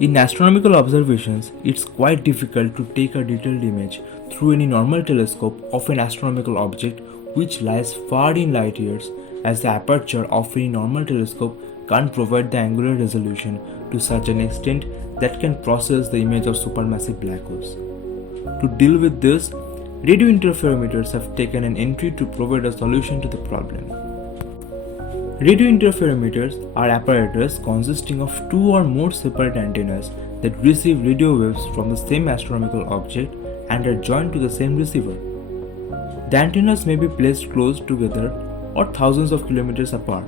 In astronomical observations, it's quite difficult to take a detailed image through any normal telescope of an astronomical object which lies far in light years, as the aperture of any normal telescope can't provide the angular resolution to such an extent that can process the image of supermassive black holes. To deal with this, radio interferometers have taken an entry to provide a solution to the problem. Radio interferometers are apparatus consisting of two or more separate antennas that receive radio waves from the same astronomical object and are joined to the same receiver. The antennas may be placed close together or thousands of kilometers apart.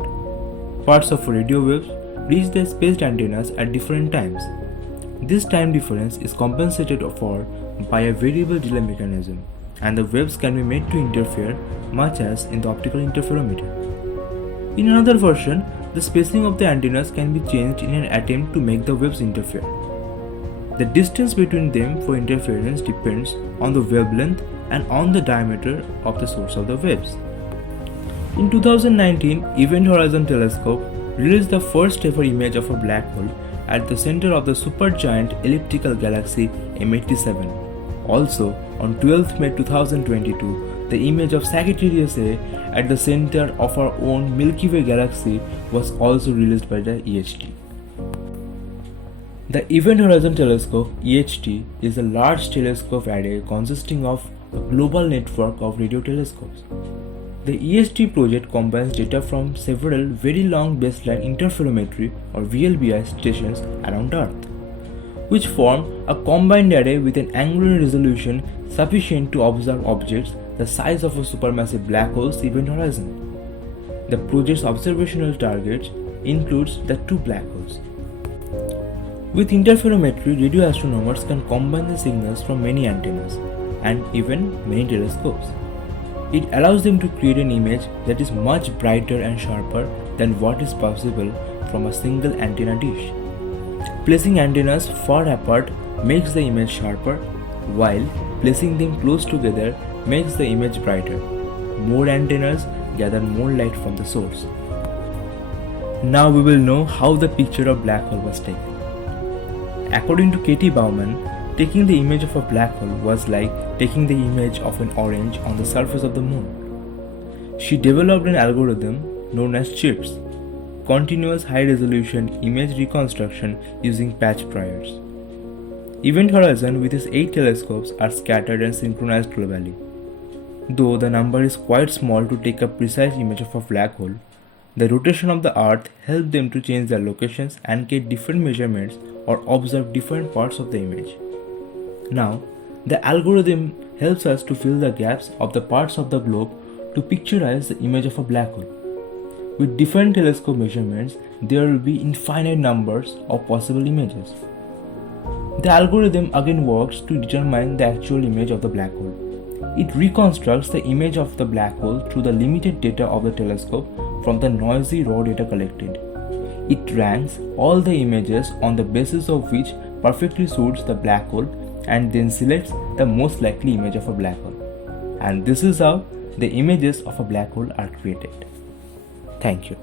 Parts of radio waves reach the spaced antennas at different times. This time difference is compensated for by a variable delay mechanism, and the waves can be made to interfere much as in the optical interferometer. In another version, the spacing of the antennas can be changed in an attempt to make the waves interfere. The distance between them for interference depends on the wavelength and on the diameter of the source of the waves. In 2019, Event Horizon Telescope released the first ever image of a black hole at the center of the supergiant elliptical galaxy M87. Also, on 12 May 2022, the image of Sagittarius A at the center of our own Milky Way galaxy was also released by the EHT. The Event Horizon Telescope (EHT) is a large telescope array consisting of a global network of radio telescopes. The EHT project combines data from several very long baseline interferometry or VLBI stations around Earth, which form a combined array with an angular resolution sufficient to observe objects the size of a supermassive black hole's event horizon. The project's observational targets includes the two black holes. With interferometry, radio astronomers can combine the signals from many antennas and even many telescopes. It allows them to create an image that is much brighter and sharper than what is possible from a single antenna dish. Placing antennas far apart makes the image sharper, while placing them close together makes the image brighter. More antennas gather more light from the source. Now we will know how the picture of black hole was taken. According to Katie Bauman, taking the image of a black hole was like taking the image of an orange on the surface of the moon. She developed an algorithm known as CHIPS, continuous high-resolution image reconstruction using patch priors. Event Horizon with its 8 telescopes are scattered and synchronized globally. Though the number is quite small to take a precise image of a black hole, the rotation of the Earth helps them to change their locations and get different measurements or observe different parts of the image. Now, the algorithm helps us to fill the gaps of the parts of the globe to picturize the image of a black hole. With different telescope measurements, there will be infinite numbers of possible images. The algorithm again works to determine the actual image of the black hole. It reconstructs the image of the black hole through the limited data of the telescope from the noisy raw data collected. It ranks all the images on the basis of which perfectly suits the black hole and then selects the most likely image of a black hole. And this is how the images of a black hole are created. Thank you.